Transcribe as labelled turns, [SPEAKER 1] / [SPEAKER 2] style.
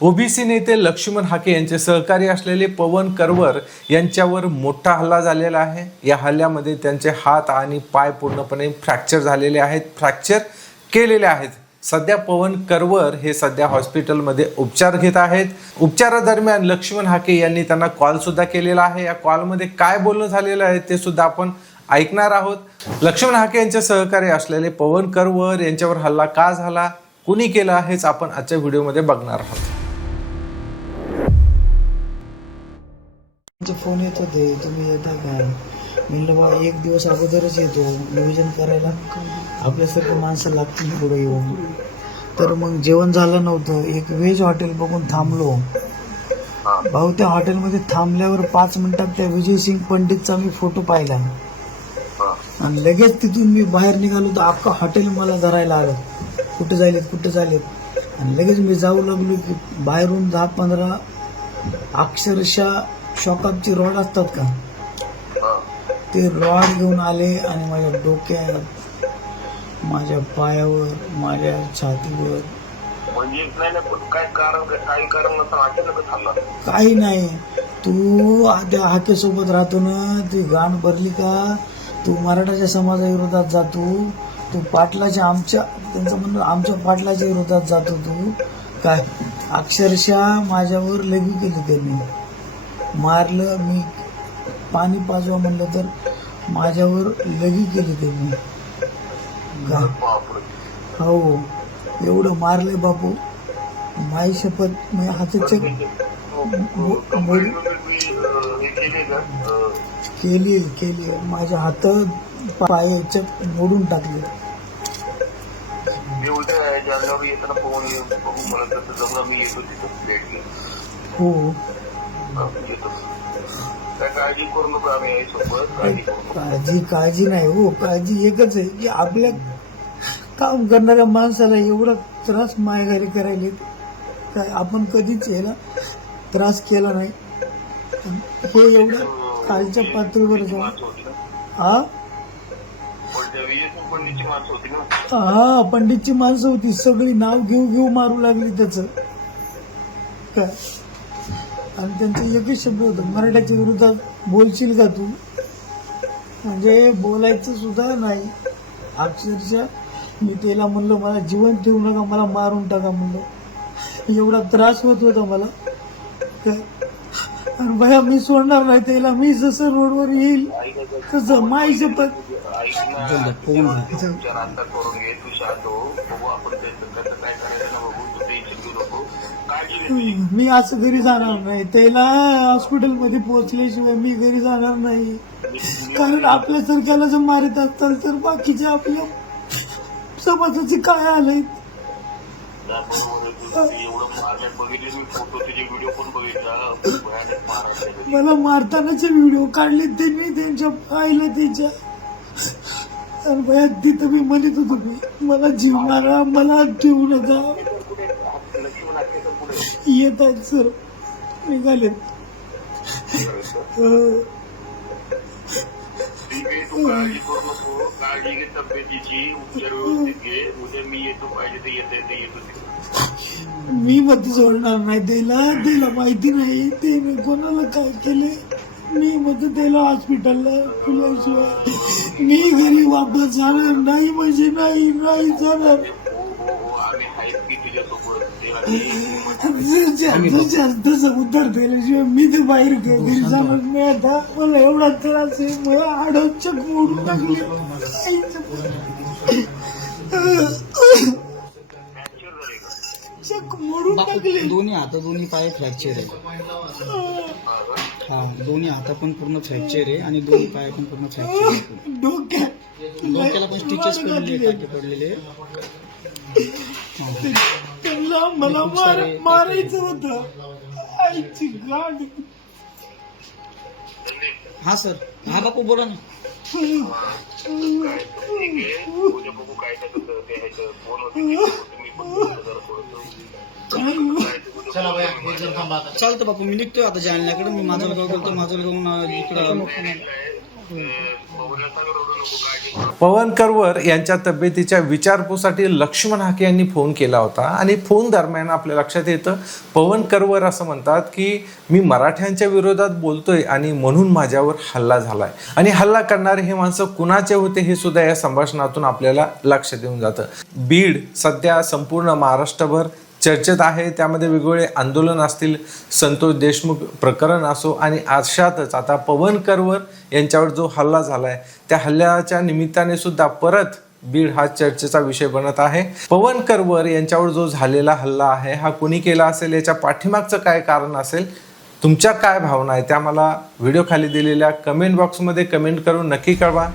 [SPEAKER 1] OBC नेते लक्ष्मण हाके यांचे सहकारी असलेले पवन करवर यांच्यावर मोठा हल्ला झालेला आहे. या हल्ल्यामध्ये त्यांचे हात आणि पाय पूर्णपणे फ्रॅक्चर झालेले आहेत. फ्रॅक्चर केलेले आहेत. सध्या पवन करवर हे सध्या हॉस्पिटलमध्ये उपचार घेत आहेत. उपचारादरम्यान लक्ष्मण हाके यांनी त्यांना कॉलसुद्धा केलेला आहे. या कॉलमध्ये काय बोलणं झालेलं आहे ते सुद्धा आपण ऐकणार आहोत. लक्ष्मण हाके यांचे सहकारी असलेले पवन करवर यांच्यावर हल्ला का झाला? कुणी केला? हेच आपण आजच्या व्हिडिओमध्ये बघणार आहोत.
[SPEAKER 2] तुमचा फोन येत होते तुम्ही येता काय म्हणलं बा एक दिवस अगोदरच येतो. नियोजन करायला आपल्यासारखं माणसं लागतील पुढे येऊन. तर मग जेवण झालं नव्हतं. एक व्हेज हॉटेल बघून थांबलो. भाऊ त्या हॉटेलमध्ये थांबल्यावर पाच मिनिटात त्या विजय सिंग पंडितचा मी फोटो पाहिला. आणि लगेच तिथून मी बाहेर निघालो तर अख्खा हॉटेल मला धरायला आलं. कुठे जायलेत कुठे झालेत आणि लगेच मी जाऊ लागलो की बाहेरून दहा पंधरा अक्षरशः शॉकअपची रॉड असतात का? ते रॉड घेऊन आले आणि माझ्या डोक्यात माझ्या पायावर माझ्या छातीवर.
[SPEAKER 3] म्हणजे काय कारण काही कारण
[SPEAKER 2] नाही. तू त्या हाकेसोबत राहतो ना ती गाण भरली का? तू मराठाच्या समाजाविरोधात जातो. तू पाटलाच्या आमच्या त्यांचं म्हणणं आमच्या पाटलाच्या विरोधात जातो तू. काय? अक्षरशः माझ्यावर लगू केली त्यांनी. मारलं मी पाणी पाजवा म्हणलं तर माझ्यावर लगी केली त्यांनी हो एवढं मारलंय बापू. माई शपथ मी हाताच्या
[SPEAKER 3] केले
[SPEAKER 2] केली. माझ्या हात पायाच्या मोडून टाकले. हो.
[SPEAKER 3] काळजी करू आम्ही काळजी
[SPEAKER 2] काळजी नाही हो काळजी एकच आहे की आपल्या काम करणाऱ्या माणसाला एवढा त्रास मायगारी करायला काय आपण कधीच याला त्रास केला नाही. हे एवढं कालच्या पातळीवर
[SPEAKER 3] जा
[SPEAKER 2] हा हा पंडितची माणसं होती. सगळी नाव घेऊ घेऊ मारू लागली त्याच. काय? आणि त्यांचे एकच शब्द होतं मराठ्याच्या विरोधात बोलशील का तू म्हणजे बोलायचं सुद्धा नाही अक्षरशः मी त्याला म्हणलं मला जीवन ठेवू नका मला मारून टाका म्हणलं एवढा त्रास होत होता मला आणि भया मी सोडणार नाही त्याला मी जसं रोडवर येईल तसं माई शपथ
[SPEAKER 3] करून घे तू शांत हो बघू आपण काय करायचं ना बघू
[SPEAKER 2] मी असं घरी जाणार नाही. त्याला हॉस्पिटलमध्ये पोहोचल्याशिवाय मी घरी जाणार नाही. कारण आपल्या सरकारला जर मारत असताल तर बाकीचे आपल्या समाजाचे काय
[SPEAKER 3] आले?
[SPEAKER 2] मला मारतानाचे व्हिडिओ काढले त्यांनी त्यांच्या आईला त्यांच्या. भयात तिथं मी म्हणत होतो मी मला जीव मारा मला जीव नका. येत आहेत सर
[SPEAKER 3] निघाले. काळजी घे तब्येतीची उपचार व्यवस्थित घे उद्या मी येतो पाहिजे ते येते येतो
[SPEAKER 2] मी मत सोडणार नाही. त्याला त्याला माहिती नाही. ते मी कोणाला काय केले? मी मत त्याला हॉस्पिटलला तुल्याशिवाय मी घरी वापस जाणार नाही म्हणजे नाही नाही जाणार. मी ते बाहेर घे- घरी जाणार नाही आता मला एवढा त्रास आहे मला मोडून टाकले चक मोडून टाकले
[SPEAKER 4] दोन्ही हात दोन्ही पाय फ्रॅक्चर आहे. हा दोन्ही हात पण पूर्ण फ्रॅक्चर आहे आणि दोन्ही पाय पण पूर्ण फ्रॅक्चर आहे.
[SPEAKER 2] डोक्यात
[SPEAKER 4] डोक्याला पण स्टिचेस पडलेले पडलेले.
[SPEAKER 2] त्यांना मला मार मारायचं होतं. आईची गाड.
[SPEAKER 4] हा सर. हा बापू बोला ना. चालतं बापू मी निघतोय आता जालन्याकडे. मी माजलगाव गेलो माजलगावून इकडं
[SPEAKER 3] काय पवनला
[SPEAKER 1] पवन करवर यांच्या तब्येतीच्या विचारपूसाठी लक्ष्मण हाके यांनी फोन केला होता आणि फोन दरम्यान आपल्या लक्षात येतं पवन करवर असं म्हणतात की मी मराठ्यांच्या विरोधात बोलतोय आणि म्हणून माझ्यावर हल्ला झालाय. आणि हल्ला करणारे हे माणसं कुणाचे होते हे सुद्धा या संभाषणातून आपल्याला लक्षात येऊन जातं. बीड सध्या संपूर्ण महाराष्ट्रभर चर्चेत आहे त्यामध्ये वेगवेगळे आंदोलन असतील संतोष देशमुख प्रकरण असो आणि अशातच आता पवन करवर यांच्यावर जो हल्ला झाला आहे त्या हल्ल्याच्या निमित्ताने सुद्धा परत बीड हा चर्चेचा विषय बनत आहे. पवन करवर यांच्यावर जो झालेला हल्ला आहे हा कुणी केला असेल याच्या पाठीमागचं काय कारण असेल तुमच्या काय भावना आहे त्या मला व्हिडिओ खाली दिलेल्या कमेंट बॉक्समध्ये कमेंट करून नक्की कळवा.